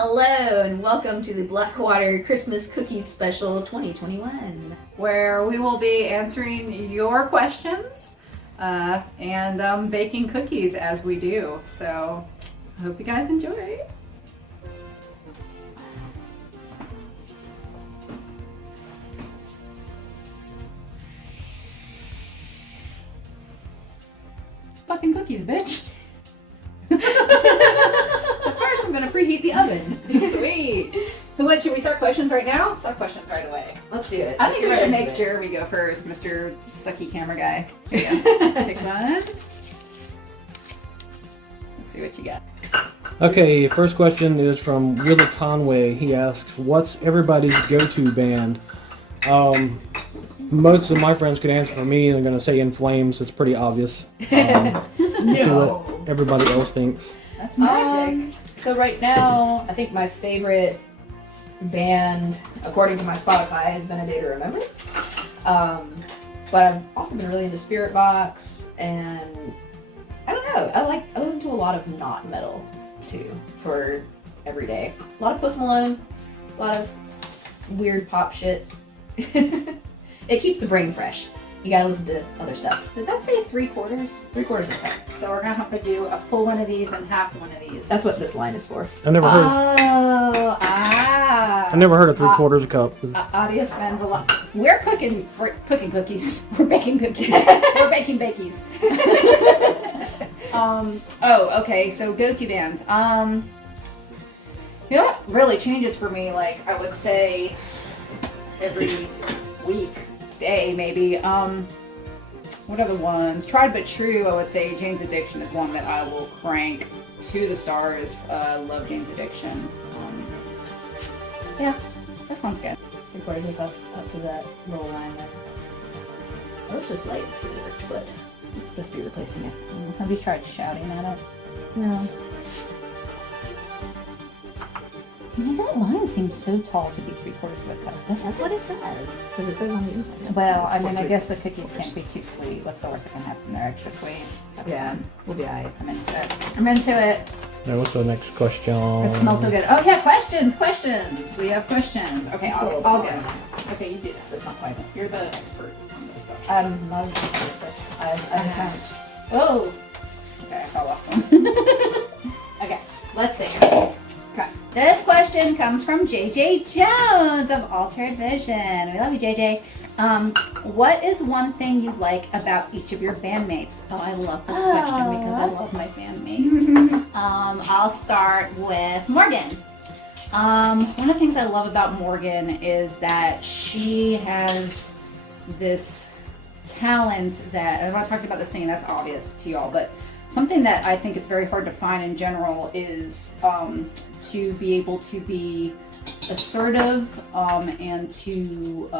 Hello and welcome to the Blackwater Christmas Cookies Special 2021, where we will be answering your questions and baking cookies as we do. So I hope you guys enjoy. Fucking cookies, bitch. So first I'm gonna preheat the oven. Sweet. So what, should we start questions right now? Start questions right away. Let's do it. I think we should make Jeremy go first, Mr. Sucky Camera Guy. Here you go. Pick one. Let's see what you got. Okay, first question is from Willie Conway. He asks, what's everybody's go-to band? Most of my friends could answer for me. I'm going to say In Flames. It's pretty obvious. No. What everybody else thinks. That's magic. So right now, I think my favorite band, according to my Spotify, has been A Day to Remember. But I've also been really into Spirit Box, and I don't know. I listen to a lot of not metal too for every day. A lot of Post Malone, a lot of weird pop shit. It keeps the brain fresh. You gotta listen to other stuff. Did that say 3/4? 3/4 is okay. So we're gonna have to do a full one of these and half one of these. That's what this line is for. I never heard. I I never heard of 3/4 cup. Adia spends a lot. We're cooking cookies. We're baking cookies. We're baking bakies. Okay, so go-to band. You know what really changes for me, like I would say every week, day maybe. What are the ones? Tried But True, I would say Jane's Addiction is one that I will crank to the stars. Love Jane's Addiction. Yeah, that sounds good. 3/4 up to that little line there. I wish this light worked, but It's supposed to be replacing it. Have you tried shouting at it? No. That line seems so tall to be 3/4 of a cup. that's what it says. Because it says on the inside. Well, I mean, I guess the cookies can't be too sweet. What's the worst that can happen? They're extra sweet. That's Yeah, fine. we'll be alright. I'm into it. I'm into it. Now, what's the next question? It smells so good. Oh yeah, questions. We have questions. Okay, I'll get them. Okay, you do that. That's not quite. You're the expert on this stuff. I'm not interested, but I attempt. Oh. Okay, I lost one. Okay, let's see. Okay. This question comes from JJ Jones of Altered Vision. We love you, JJ. What is one thing you like about each of your bandmates? Oh, I love this question because I love my bandmates. I'll start with Morgan. One of the things I love about Morgan is that she has this talent that, I've already talked about this singing, that's obvious to y'all, but something that I think it's very hard to find in general is to be able to be assertive and to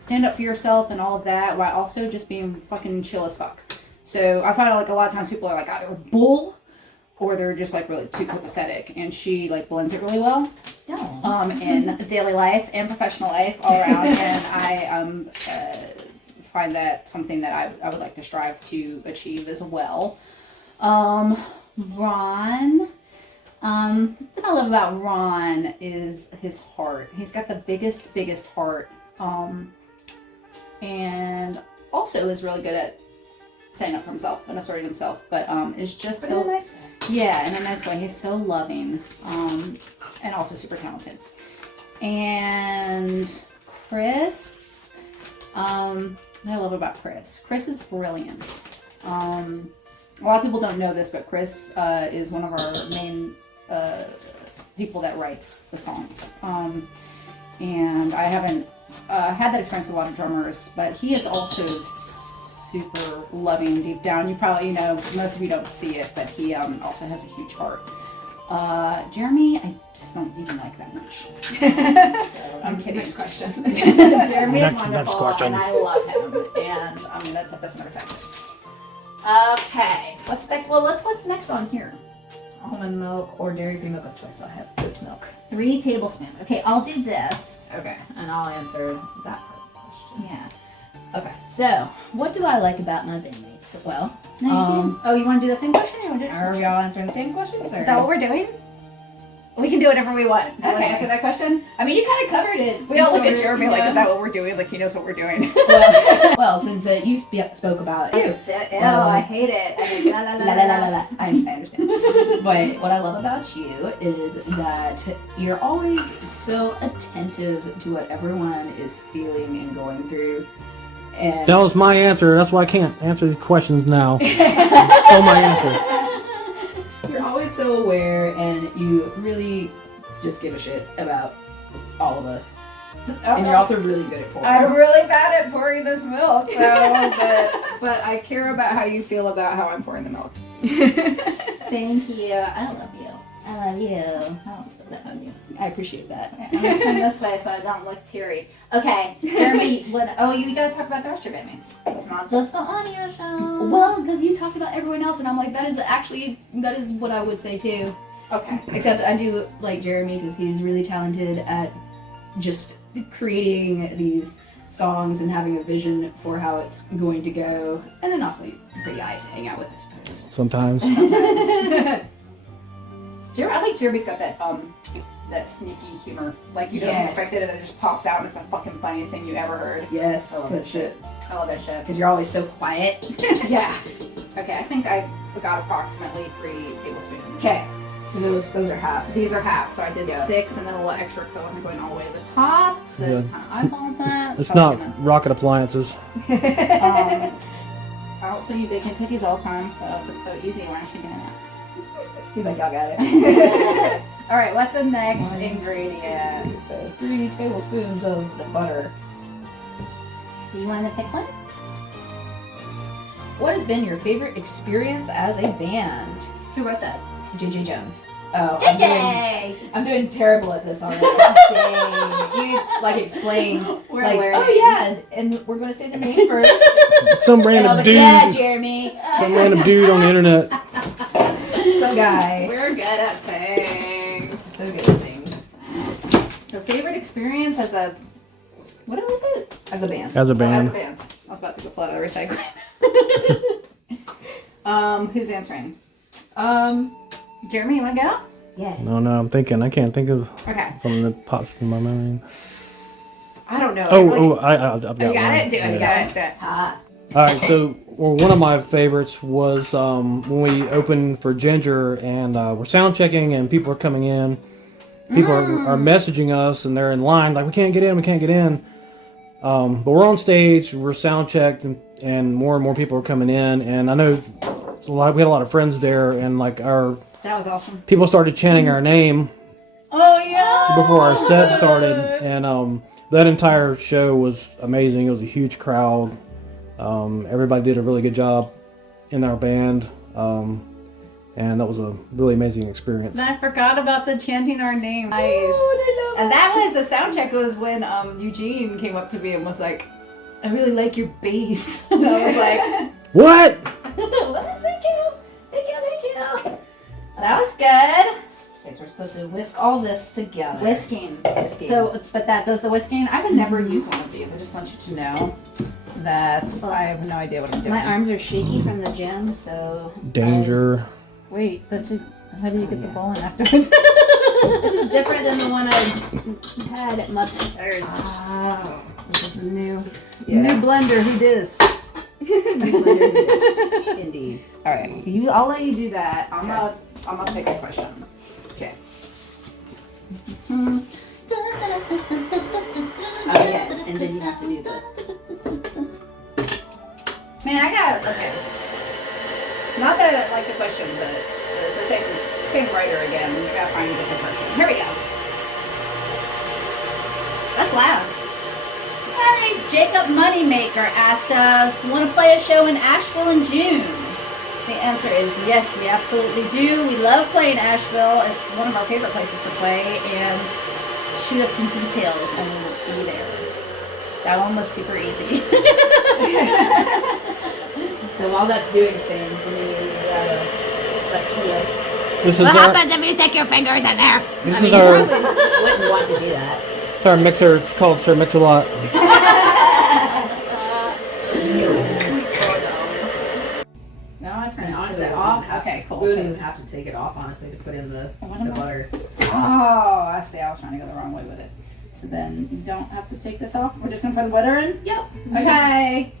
stand up for yourself and all of that, while also just being fucking chill as fuck. So I find like a lot of times people are like either bull or they're just like really too copacetic, and she like blends it really well in daily life and professional life all around. And I find that something that I would like to strive to achieve as well. Ron. The thing I love about Ron is his heart. He's got the biggest heart. And also is really good at standing up for himself and asserting himself, but is just so nice way. Yeah, in a nice way. He's so loving, and also super talented. And Chris, what I love about Chris. Chris is brilliant. A lot of people don't know this, but Chris is one of our main people that writes the songs. And I haven't had that experience with a lot of drummers, but he is also super loving deep down. You probably, most of you don't see it, but he also has a huge heart. Jeremy, I just don't even like that much. So, I'm kidding. Next question. Jeremy is Next wonderful, question. and I love him, and I'm gonna put this in a second. Okay, what's next? Well, what's next on here? Almond milk or dairy-free milk of choice, so I have oat milk. 3 tablespoons. Okay, I'll do this. Okay, and I'll answer that part of the question. Yeah. Okay, so what do I like about my bandmates? Well, You want to do the same question? Or are we all answering the same questions? Or? is that what we're doing? We can do whatever we want. Do you want to Okay. answer that question? I mean, you kind of covered it. We all look So at Jeremy like, yeah. is that what we're doing? Like, he knows what we're doing. Well, since you spoke about you. Ew, I hate it. I mean, la la la la la la. I understand. But what I love about you is that you're always so attentive to what everyone is feeling and going through. And That was my answer. That's why I can't answer these questions now. Oh, my answer. you're always so aware, and you really just give a shit about all of us. And you're also really good at pouring. I'm really bad at pouring this milk, though, but I care about how you feel about how I'm pouring the milk. Thank you. I love you. I love you. I don't say that on you. I appreciate that. I'm gonna turn this way so I don't look teary. Okay, Jeremy, you gotta talk about the rest of your bandmates. It's not just the audio show. Well, because you talked about everyone else, and I'm like, that is what I would say too. Okay. Except I do like Jeremy because he's really talented at just creating these songs and having a vision for how it's going to go. And then also you're pretty guy to hang out with, I suppose. Sometimes. I think Jeremy's got that sneaky humor. Like you don't Yes. expect it and it just pops out and it's the fucking funniest thing you ever heard. Yes, I love that shit. I love that shit. Because you're always so quiet. Yeah. Okay, I think I got approximately 3 tablespoons. Okay. Those are half. These are half, so I did 6 and then a little extra because I wasn't going all the way to the top. So Yeah. kind of eyeballed that. It's not rocket appliances. I also you baking cookies all the time, so if it's so easy, why aren't you doing it? He's like, y'all got it. All right, what's the next ingredient? So 3 tablespoons of the butter. Do you want to pick one? What has been your favorite experience as a band? Who wrote that? JJ Jones. Oh, JJ! I'm doing terrible at this already. Dang. You like explained. We're like, learning. oh yeah, and we're gonna say the name first. Some And I was random like, dude. yeah, Jeremy. Some random dude on the internet. Some guy. We're good at things. So good at things. So favorite experience as a, what was it? As a band. As a Oh, as a band. band. I was about to go pull out of the recycling. Who's answering? Jeremy, you want to go? Yeah. No, I'm thinking. I can't think of Okay. something that pops in my mind. I don't know. I've got You got one. it? Do it. You Yeah. got it. All right, so one of my favorites was when we opened for Ginger and we're sound checking and people are coming in. People are messaging us and they're in line like we can't get in. But we're on stage, we're sound checked, and more people are coming in. And I know we had a lot of friends there, and like our That was awesome. people started chanting our name Oh, yeah. before our set started, and that entire show was amazing. It was a huge crowd. Everybody did a really good job in our band, and that was a really amazing experience. I forgot about the chanting our name. Nice. And that was the sound check was when Eugene came up to me and was like, I really like your bass. And I was like, What? thank you. That was good. Okay, so we're supposed to whisk all this together. Whisking. Whisking. So, but that does the whisking. I would never use one of these. I just want you to know that I have no idea what I'm doing. My arms are shaky from the gym, so. Danger. Wait, how do you get the ball in afterwards? This is different than the one I had at Mother's. Oh, this is a new Yeah. new blender. Who dis? Indeed. All right, I'll let you do that. I'm gonna pick a question. Okay. Oh yeah, and then you have to do the. Man, okay. Not that I don't like the question, but it's the same writer again. You gotta find a different person. Here we go. That's loud. Sorry, Jacob Moneymaker asked us, want to play a show in Asheville in June? The answer is yes, we absolutely do. We love playing Asheville. It's one of our favorite places to play, and shoot us some details and we'll be there. That one was super easy. So while that's doing things, I mean, you gotta spatula. This is our if you stick your fingers in there? this I is mean, you our probably wouldn't want to do that. it's our mixer. It's called Sir Mix-a-Lot. No, I turned it on. Is it off? Okay, cool. We wouldn't even have to take it off, honestly, to put in the butter. Oh, I see. I was trying to go the wrong way with it. So then you don't have to take this off. We're just gonna put the butter in. Yep. Okay.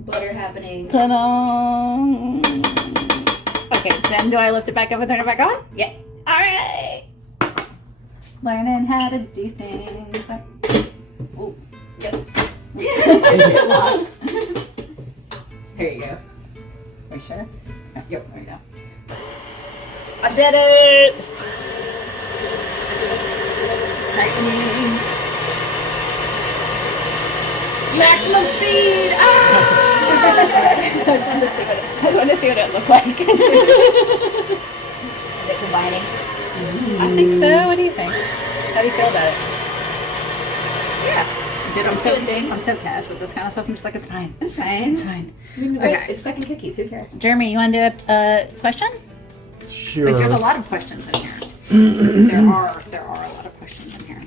Butter happening. Ta-da! Okay, then do I lift it back up and turn it back on? Yeah. All right. Learning how to do things. Ooh. Yep. It locks. There you go. Are you sure? Okay, Yep. there we go. I did it! Maximum speed! Ah! I just wanted to see what it looked like. Is it combining? I think so. What do you think? How do you feel about it? Yeah. Dude, I'm Doing things. so cash with this kind of stuff. I'm just like, it's fine. It's fine. It's fine. Okay. It's fucking cookies. Who cares? Jeremy, you want to do a question? Sure. Like, there's a lot of questions in here. there are a lot of questions in here.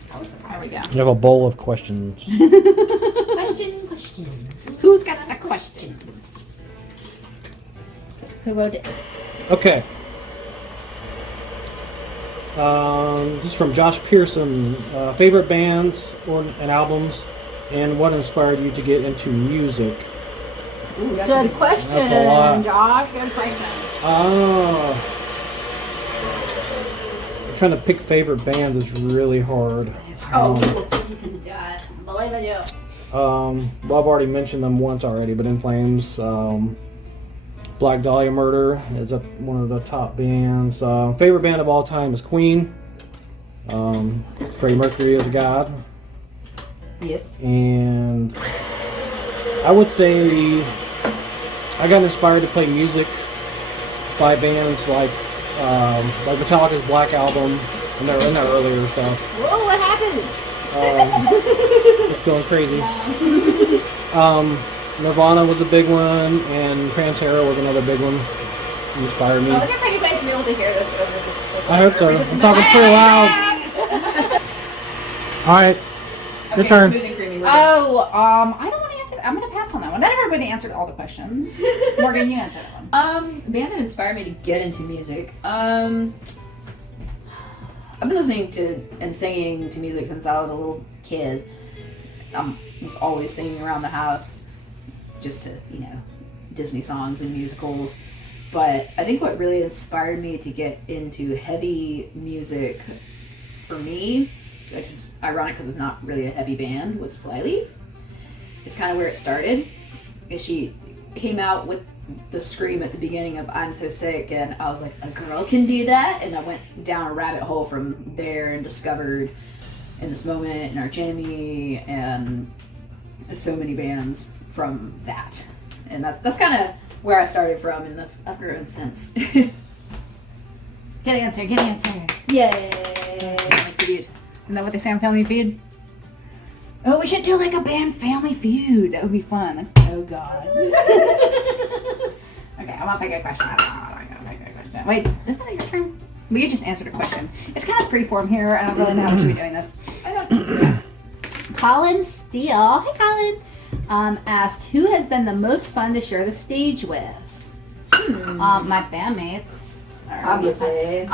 There we go. You have a bowl of questions. Question. Who's got a question? Who wrote it? Okay. This is from Josh Pearson. Favorite bands and albums, and what inspired you to get into music? Ooh, that's Good a question, That's a lot. Josh. Good question. Oh. Trying to pick favorite bands is really hard. Oh, God. Believe in you. Well, I've already mentioned them once already, but In Flames, Black Dahlia Murder is one of the top bands. Favorite band of all time is Queen. Freddie Mercury is a god. Yes. And I would say I got inspired to play music by bands like Metallica's Black Album and their earlier stuff. Whoa, what happened? It's going crazy. Nirvana was a big one, and Pantera was another big one. Inspired me. I wonder if anybody's been able to hear this over this. I hope so. I'm talking pretty loud. All right, your turn. Smooth and creamy. We're good. Oh, I don't want to answer that. I'm going to pass on that one. Not everybody answered all the questions. Morgan, you answered that one. Band that inspired me to get into music. I've been listening to and singing to music since I was a little kid. I was always singing around the house, just to, Disney songs and musicals. But I think what really inspired me to get into heavy music for me, which is ironic because it's not really a heavy band, was Flyleaf. It's kind of where it started. And she came out with the scream at the beginning of I'm So Sick, and I was like, a girl can do that? And I went down a rabbit hole from there and discovered In This Moment and Arch Enemy and so many bands from that. And that's kind of where I started from, and I've grown since. Good answer. Yay! Family Feud. Isn't that what they say on Family Feud? Oh, we should do like a band Family Feud. That would be fun. Oh, God. Okay, I'm going to pick a question. Wait, is that your turn? Well, you just answered a question. It's kind of freeform here. I don't really know how we should be doing this. Colin Steele. Hey, Colin. Asked, who has been the most fun to share the stage with? My bandmates. Obviously.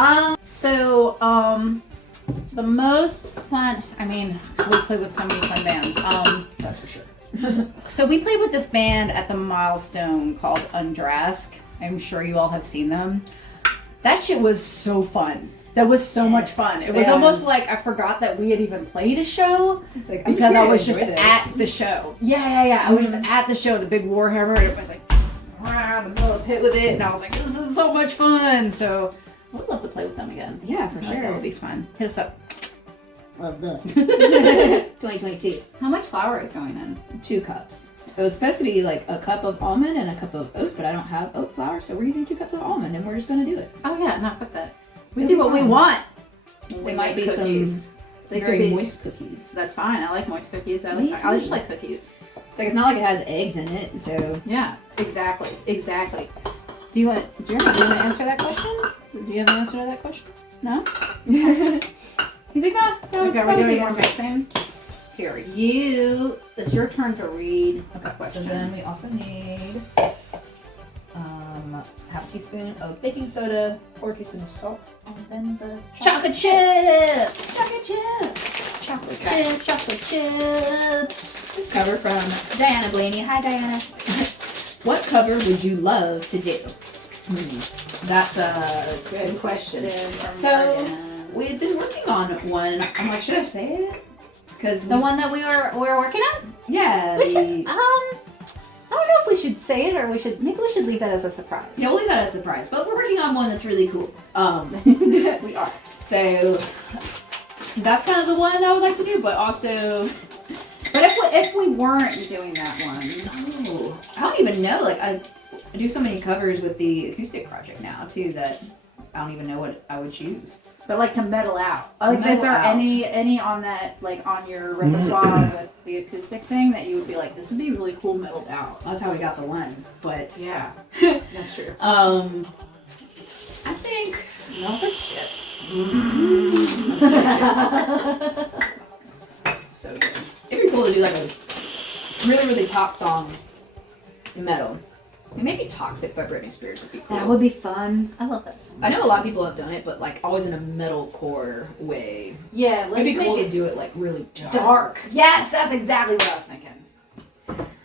The most fun, we played with so many fun bands. That's for sure. So we played with this band at the Milestone called Undrask. I'm sure you all have seen them. That shit was so fun. That was so much fun. It was almost like I forgot that we had even played a show because I was just at the show. Yeah. I was just at the show, the big Warhammer, and it was like, in the middle of the pit with it, and I was like, this is so much fun. So I would love to play with them again. Yeah, for Like, sure. that would be fun. Hit us up. Love this. 2022. How much flour is going in? 2 cups. It was supposed to be like a cup of almond and a cup of oat, but I don't have oat flour, so we're using 2 cups of almond, and we're just gonna do it. Oh yeah, no, fuck that. We It'll do be what we fun. want. They might be cookies. some They very could be moist cookies. That's fine. I like moist cookies. I Me just too. like cookies. It's not like it has eggs in it, so Yeah, exactly. Do you want to answer that question? Do you have an answer to that question? No? he's like, nah, that was, Okay, that we're was doing the more answer. mixing. Here, it's your turn to read a So question. then we also need half a teaspoon of baking soda, 4 teaspoons of salt, and then the Chocolate chips. chocolate chips. Chocolate chip. Chocolate chip. This cover from Diana Blaney. Hi, Diana. What cover would you love to do? That's a good question. So we've been working on one. I'm like, should I say it? Because The one that we were working on? yeah, We should, I don't know if we should say it or maybe we should leave that as a surprise. yeah, we'll leave that as a surprise. But we're working on one that's really cool. We are. So that's kind of the one I would like to do, but also, But if we weren't doing that one, I don't even know. Like I do so many covers with the acoustic project now too that I don't even know what I would choose. but like to metal out. To Like, is metal there out. any on that, like on your repertoire with the acoustic thing that you would be like, this would be really cool metaled out? That's how we got the one. But Yeah, that's true. I think smell the chips. So good. It'd be cool to do like a really, really pop song metal. And maybe Toxic by Britney Spears would be cool. That would be fun. I love that song. I know a lot of people have done it, but like always in a metalcore way. Yeah, let's It'd be cool make to it do it like really dark. dark. Yes, that's exactly what I was thinking.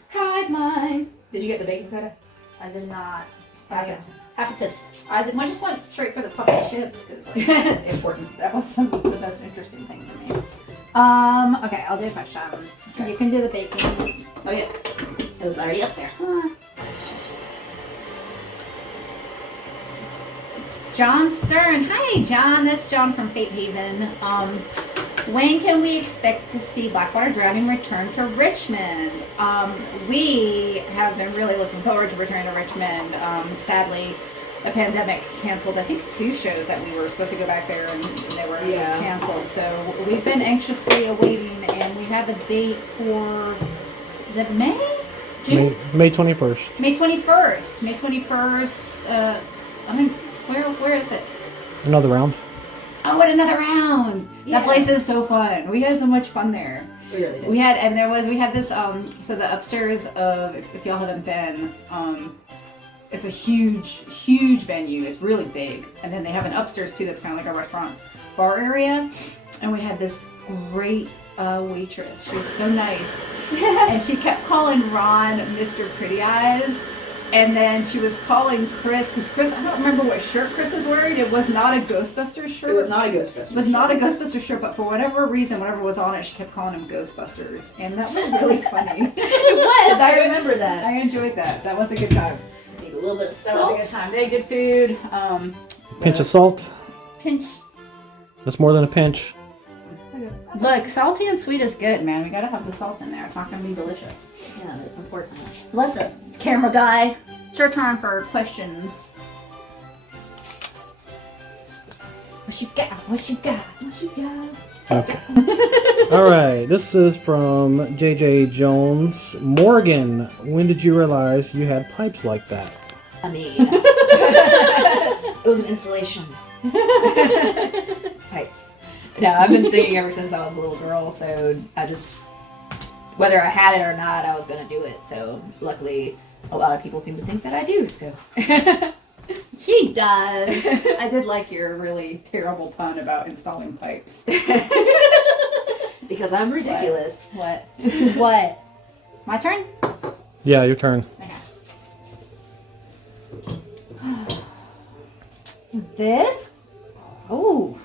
Hive mind. Did you get the baking soda? I did not. Okay. Have to. I just went straight for the puppy chips because like, Important. that was the most interesting thing to me. Okay, I'll do a question. Okay. You can do the baking. Oh yeah. It was already up there. John Stern. Hi, John. That's John from Fate Haven. When can we expect to see Blackwater Drowning return to Richmond? We have been really looking forward to returning to Richmond. Sadly, the pandemic canceled, I think, 2 shows that we were supposed to go back there and they were canceled. So we've been anxiously awaiting, and we have a date for, is it May? June? May 21st. May 21st. May 21st. Where is it? Another round. Oh, and another round. Yeah. That place is so fun. We had so much fun there. We really did. We had this, so the upstairs of, if y'all haven't been, it's a huge venue. It's really big. And then they have an upstairs too that's kind of like a restaurant bar area. And we had this great waitress. She was so nice. And she kept calling Ron Mr. Pretty Eyes. And then she was calling Chris, because Chris, I don't remember what shirt Chris was wearing. It was not a Ghostbusters shirt. It was not a Ghostbusters. It was not a Ghostbusters shirt, but for whatever reason, whatever was on it, she kept calling him Ghostbusters. And that was really funny. It was. I remember that. I enjoyed that. That was a good time. Need a little bit of That salt. was a good time. They had good food. Pinch of salt. Pinch. That's more than a pinch. Look, salty and sweet is good, man. We gotta have the salt in there. It's not gonna be delicious. Yeah, it's important. Listen, camera guy, it's your time for questions. What you got? What you got? What you got? Okay. All right. This is from JJ Jones. Morgan, when did you realize you had pipes like that? I mean, it was an installation. Pipes. No, I've been singing ever since I was a little girl, so I just, whether I had it or not, I was going to do it. So luckily, a lot of people seem to think that I do, so. He does. I did like your really terrible pun about installing pipes. Because I'm ridiculous. What? What? My turn? Yeah, your turn. Okay. This? Oh,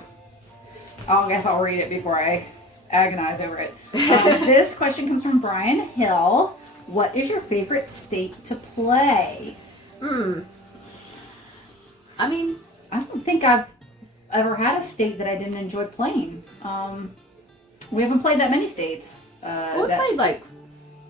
I guess I'll read it before I agonize over it. This question comes from Brian Hill. What is your favorite state to play? I mean, I don't think I've ever had a state that I didn't enjoy playing. We haven't played that many states. we played like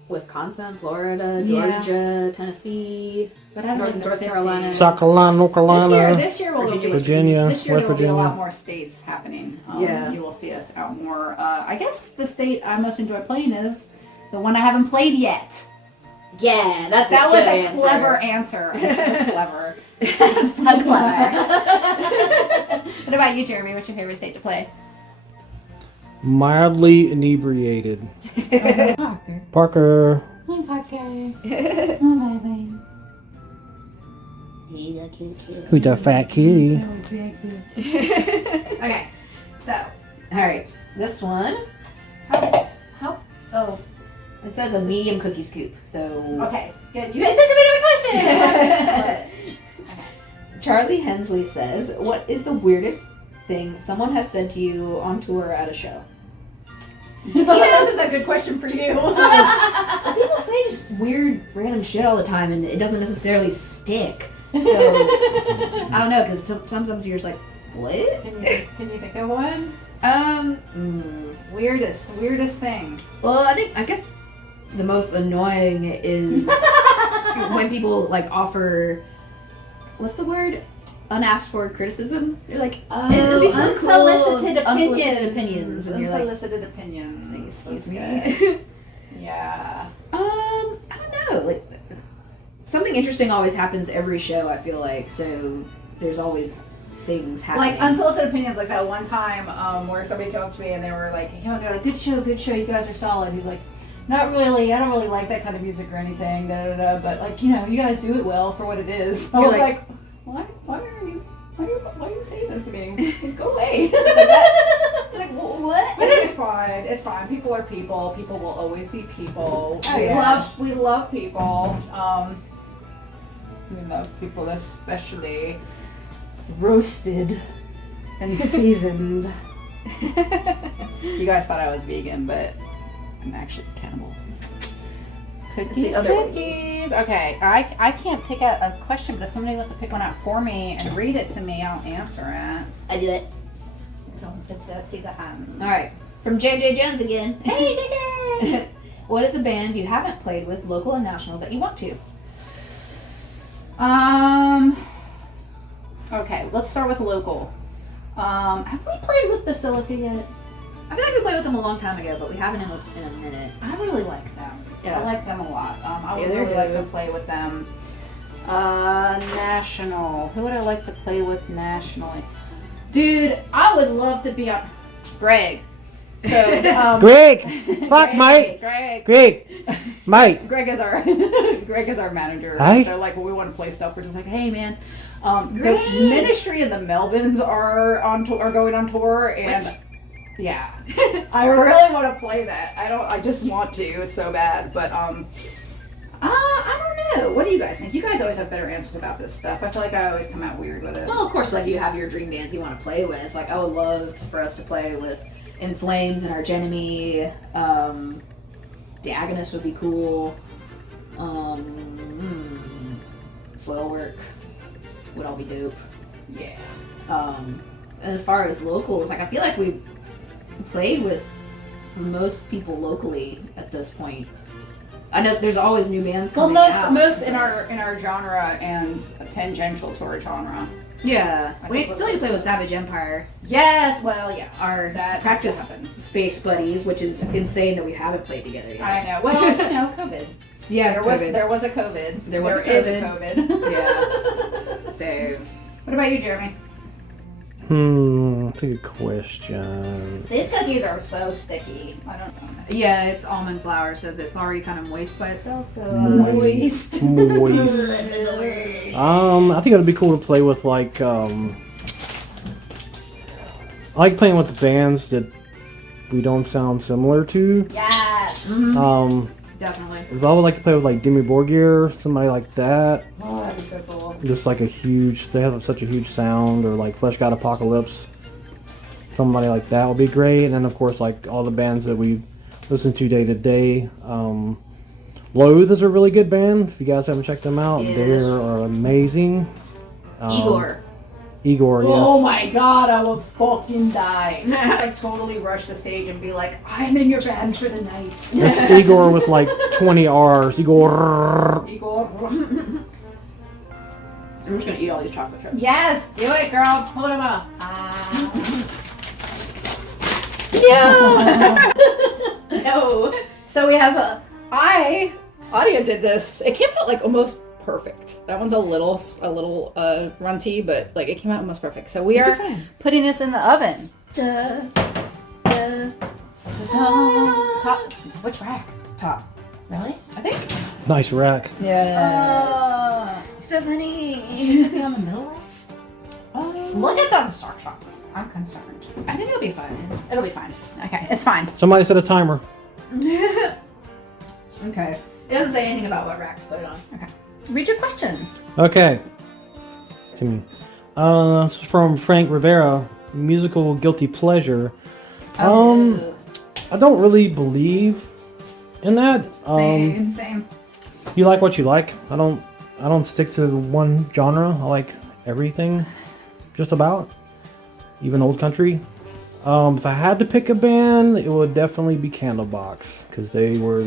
Wisconsin, Florida, Georgia, Tennessee, but I North and South Carolina. South Carolina, North Carolina. This year, Virginia, Virginia, this year West there will be a Virginia. lot more states happening. Yeah. You will see us out more. I guess the state I most enjoy playing is the one I haven't played yet. Yeah, that was a clever answer. I'm so clever. I'm so clever. What about you, Jeremy? What's your favorite state to play? Mildly inebriated. Parker. He's a cute kid. Who's a fat kitty? Okay, so Alright, this one. oh, It says a medium cookie scoop. So okay, good. You anticipated my question. Charlie Hensley says, what is the weirdest thing someone has said to you on tour or at a show? You know, this is a good question for you. People say just weird, random shit all the time, and it doesn't necessarily stick. So, I don't know, because sometimes you're just like, what? Can you think of one? Weirdest thing. Well, I guess the most annoying is when people, like, offer, what's the word? Unasked for criticism. You're like, it'd be so unsolicited cool. opinions. Unsolicited opinions. And you're like, Unsolicited opinions. excuse me. Yeah. I don't know. Like, something interesting always happens every show, I feel like. So there's always things happening. Like unsolicited opinions, like that one time where somebody came up to me and they were like, you know, they're like, good show, you guys are solid. He's like, not really, I don't really like that kind of music or anything, but like, you know, you guys do it well for what it is. I was like, why are you saying this to me? Go away. like, what? But it's fine. People are people. People will always be people. Oh, yeah. We love people. We love people, especially roasted and seasoned. You guys thought I was vegan, but I'm actually cannibal. Cookies. Okay, I can't pick out a question, but if somebody wants to pick one out for me and read it to me, I'll answer it. I do it. Don't put that to the hands. All right, from JJ Jones again. Hey, JJ! What is a band you haven't played with, local and national, that you want to? Okay, let's start with local. Have we played with Basilica yet? I feel like we played with them a long time ago, but we haven't in a minute. I really like them. Yeah. I like them a lot. I would they're really like to good. play with them. National. Who would I like to play with nationally? Dude, I would love to be on Greg. So, Greg! Fuck, mate! Greg! Mate! Greg is our manager. Hey. So like when we want to play stuff, we're just like, hey man. So Ministry and the Melvins are going on tour, and yeah, I really want to play that. I just want to so bad, but I don't know. What do you guys think? You guys always have better answers about this stuff. I feel like I always come out weird with it. Well, of course, like you have your dream band you want to play with. Like I would love for us to play with In Flames and our Jeremy. The Agonist would be cool. Soil Work would all be dope. Yeah. And as far as locals, like I feel like we played with most people locally at this point. I know there's always new bands coming out. Most in our genre and tangential to our genre. Yeah, I we think still need to play with Savage Empire, Yes, well, yeah. our That practice has to happen. space buddies, which is insane that we haven't played together yet. I know. Well, you know, COVID. Yeah, There was a COVID. There was a is COVID. COVID. Yeah. So, What about you, Jeremy? That's a good question. These cookies are so sticky. I don't know. yeah, it's almond flour, so it's already kind of moist by itself. So Moist. Moist. I think it would be cool to play with like I like playing with the bands that we don't sound similar to. Yes. definitely. I would like to play with like Demi Borgir, somebody like that. Oh, that'd be so cool. Just like they have such a huge sound, or like Flesh God Apocalypse. Somebody like that would be great. And then of course like all the bands that we listen to day to day. Loathe is a really good band. If you guys haven't checked them out, Yes. they are amazing. Igor. Yes. Oh my god, I would fucking die. Like totally rush the stage and be like, I'm in your band for the night. It's Igor with like 20 R's. Igor. Igor. I'm just gonna eat all these chocolate chips. Yes, do it, girl. Hold them up. No. So we have Aria did this. It came out like almost perfect. That one's a little runty, but like it came out almost perfect. So we are putting this in the oven. Top. Which rack? Top. Really? I think. Nice rack. Yeah. Stephanie. Should be on the middle row? Look at those star shots. I'm concerned. I think it'll be fine. It'll be fine. Okay, it's fine. Somebody set a timer. Okay. It doesn't say anything about what rack to put it on. Okay. Read your question. Okay. To me. This is from Frank Rivera. Musical guilty pleasure. I don't really believe in that. Same. You like what you like. I don't stick to one genre. I like everything, just about, even old country. If I had to pick a band, it would definitely be Candlebox because they were.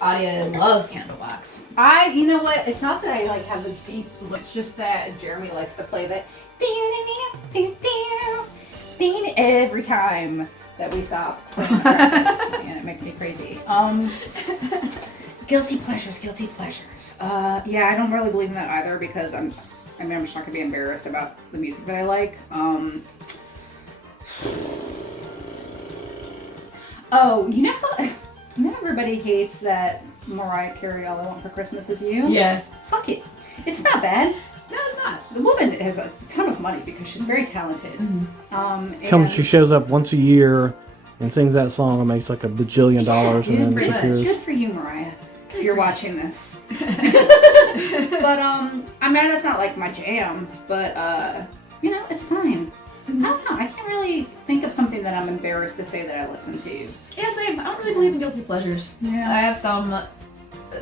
Aria loves Candlebox. You know what? It's not that I like have a deep. It's just that Jeremy likes to play that every time that we stop playing the practice, and it makes me crazy. Guilty pleasures. Yeah, I don't really believe in that either because I'm just not gonna be embarrassed about the music that I like. Oh, you know everybody hates that Mariah Carey "All I Want for Christmas Is You." Yeah. Fuck it. It's not bad. No, it's not. The woman has a ton of money because she's very talented. She shows up once a year and sings that song and makes like $1 bajillion and then pretty much. disappears. Good for you, Mariah. If you're watching this. But I mean, it's not like my jam, but it's fine. I don't know. I can't really think of something that I'm embarrassed to say that I listen to. Yeah, same. I don't really believe in guilty pleasures. Yeah. I have some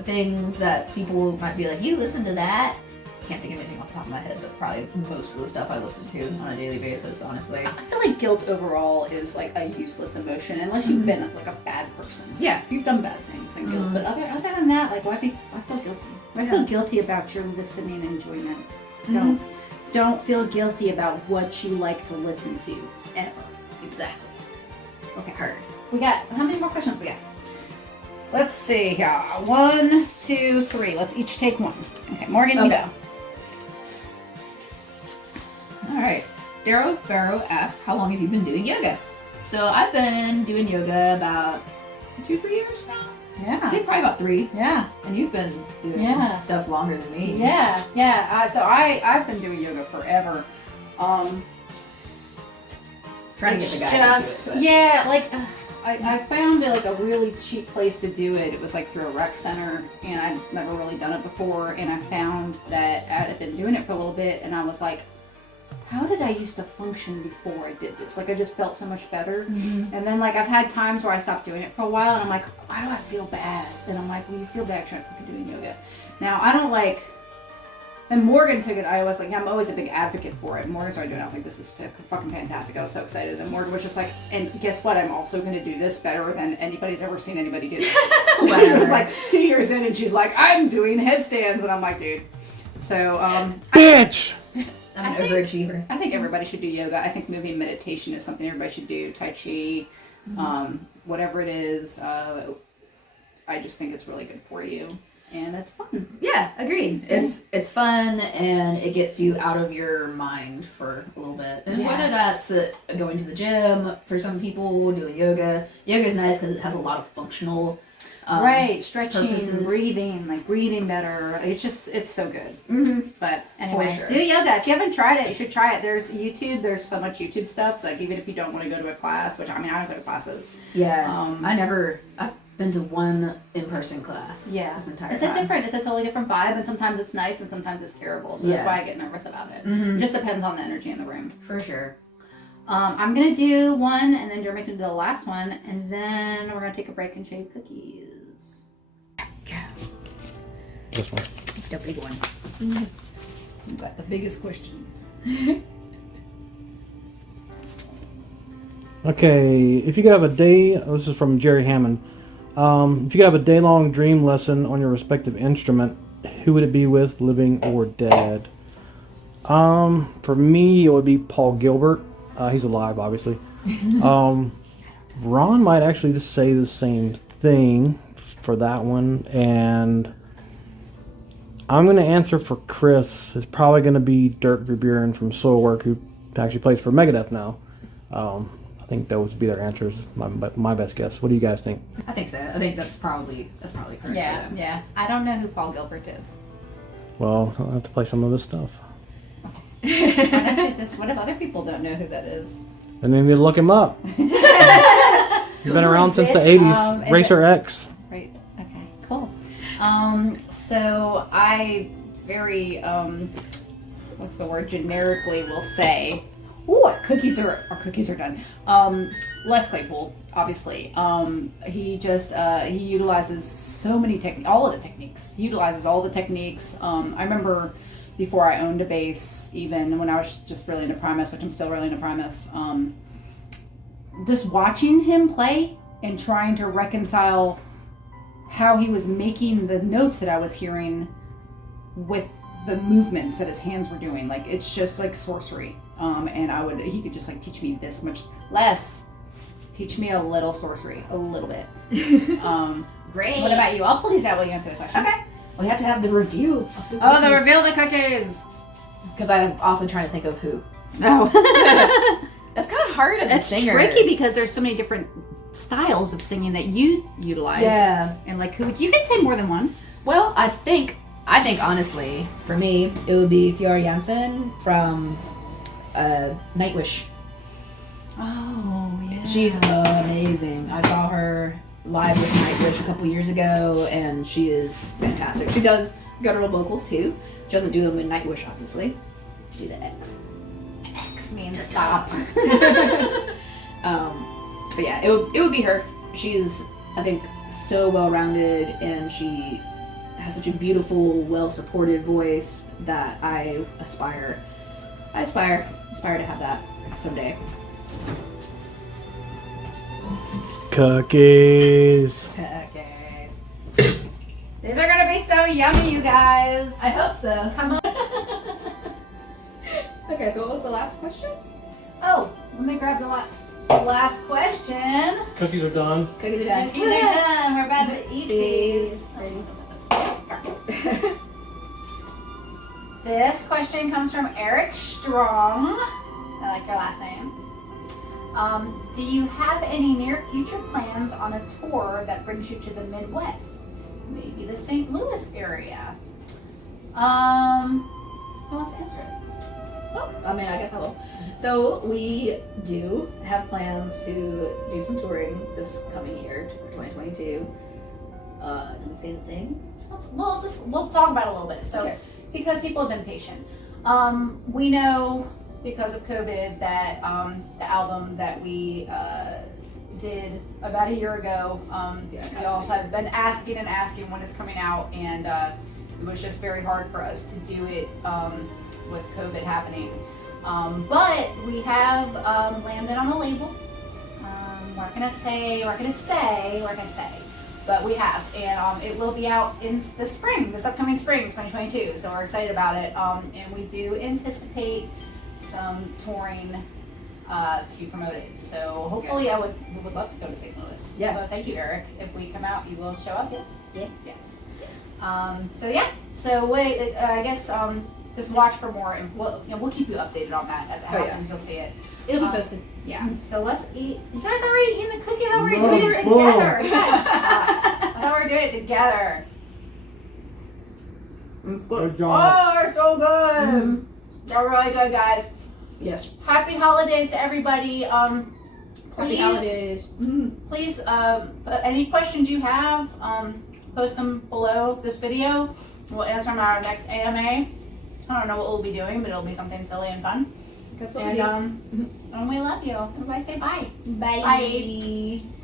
things that people might be like, you listen to that? Can't think of anything off the top of my head, but probably most of the stuff I listen to on a daily basis, honestly. I feel like guilt overall is like a useless emotion unless you've been like a bad person. Yeah. If you've done bad things, then guilt. But other than that, like why feel guilty? Why feel guilty about your listening enjoyment? Don't feel guilty about what you like to listen to ever. Exactly. Okay. Heard. We got how many more questions we got? Let's see here. 1, 2, 3. Let's each take one. Okay, Morgan, you go. All right. Darrow Farrow asks, how long have you been doing yoga? So I've been doing yoga about 2-3 years now. I Yeah. think probably about 3. Yeah. And you've been doing stuff longer than me. Yeah. So I've been doing yoga forever. Trying to get the guys into it. Yeah, like I found like a really cheap place to do it. It was like through a rec center, and I'd never really done it before. And I found that I had been doing it for a little bit, and I was like, how did I used to function before I did this? Like I just felt so much better. And then like I've had times where I stopped doing it for a while, and I'm like, why do I feel bad? And I'm like, well, you feel bad trying to fucking doing yoga. Now I don't like. And Morgan took it. I was like, I'm always a big advocate for it. And Morgan started doing it. I was like, this is fucking fantastic. I was so excited. And Morgan was just like, and guess what? I'm also going to do this better than anybody's ever seen anybody do this. It was like 2 years in, and she's like, I'm doing headstands. And I'm like, dude. So, Bitch! I'm an overachiever. I think everybody should do yoga. I think moving meditation is something everybody should do. Tai Chi, whatever it is. I just think it's really good for you. And it's fun. Yeah, agreed. It's fun, and it gets you out of your mind for a little bit. And whether that's going to the gym, for some people doing yoga. Yoga is nice because it has a lot of functional stretching, purposes. breathing better. It's so good. But anyway, sure. do yoga. If you haven't tried it, you should try it. There's YouTube. There's so much YouTube stuff. So like even if you don't want to go to a class, which I mean I don't go to classes. Yeah. I've been to one in-person class. Yeah. This entire It's time. it's a totally different vibe, and sometimes it's nice and sometimes it's terrible. So that's why I get nervous about it. It just depends on the energy in the room. For sure. I'm gonna do one, and then Jeremy's gonna do the last one, and then we're gonna take a break and shave cookies. This one. The big one. You got the biggest question. Okay, if you could have a day, this is from Jerry Hammond. If you could have a day-long dream lesson on your respective instrument, who would it be with, living or dead? For me, it would be Paul Gilbert. He's alive, obviously. Ron might actually just say the same thing for that one, and I'm going to answer for Chris. It's probably going to be Dirk Verbeuren from Soilwork, who actually plays for Megadeth now. I think those would be their answers. My best guess. What do you guys think? I think so. I think that's probably correct for them. Yeah. I don't know who Paul Gilbert is. Well, I'll have to play some of this stuff. Why don't you just, what if other people don't know who that is? And maybe look him up. He's been around since the 80s. Racer X. Right. Okay. Cool. So I very what's the word? Generically will say, "Ooh, our cookies are done." Les Claypool, obviously. He utilizes so many all of the techniques. He utilizes all the techniques. I remember before I owned a bass, even when I was just really into Primus, which I'm still really into Primus. Just watching him play and trying to reconcile how he was making the notes that I was hearing with the movements that his hands were doing. Like, it's just like sorcery. And he could just like teach me this much less. Teach me a little sorcery, a little bit. Great. What about you? I'll pull these out while you answer the question. Okay. We have to have the review. The reveal of the cookies. Because I'm also trying to think of who. No. That's kind of hard as That's a singer. tricky because there's so many different styles of singing that you utilize. Yeah. And like who you can say more than one. Well, I think honestly, for me, it would be Fjord Jansen from Nightwish. Oh, yeah. She's amazing. I saw her live with Nightwish a couple years ago, and she is fantastic. She does guttural vocals too. She doesn't do them in Nightwish, obviously. She do the X. X means stop. But yeah, it would be her. She is, I think, so well-rounded, and she has such a beautiful, well-supported voice that I aspire to have that someday. Cookies. Cookies. These are gonna be so yummy, you guys. I hope so. Come on. Okay, so what was the last question? Oh, let me grab the last question. Cookies are done. Cookies are done. These are done. We're about to eat these. This question comes from Eric Strong. I like your last name. Do you have any near future plans on a tour that brings you to the Midwest? Maybe the St. Louis area? Who wants to answer it? Oh, I mean, I guess I will. So we do have plans to do some touring this coming year, 2022. Did we say the thing? We'll talk about it a little bit. So, Okay. because people have been patient, we know because of COVID that the album that we did about a year ago, y'all have been asking when it's coming out, and it was just very hard for us to do it with COVID happening. But we have landed on a label. We're gonna say, but we have, and it will be out in the spring, this upcoming spring, 2022. So we're excited about it, and we do anticipate some touring to promote it. So hopefully, we would love to go to St. Louis. Yeah. So thank you, Eric. If we come out, you will show up. Yes. Yeah. Yes. So yeah. So wait. I guess just watch for more, and we'll keep you updated on that as it happens. You'll see it. It'll be posted. Yeah. So let's eat. You guys already eating the cookie? I thought we were doing it together. Yes. I thought we were doing it together. Good job. Oh, they're so good. They're really good, guys. Yes. Happy holidays to everybody. Happy Please, holidays. please, any questions you have, post them below this video. We'll answer them at our next AMA. I don't know what we'll be doing, but it'll be something silly and fun. That's what we do. And we love you. Everybody say bye. Bye. Bye.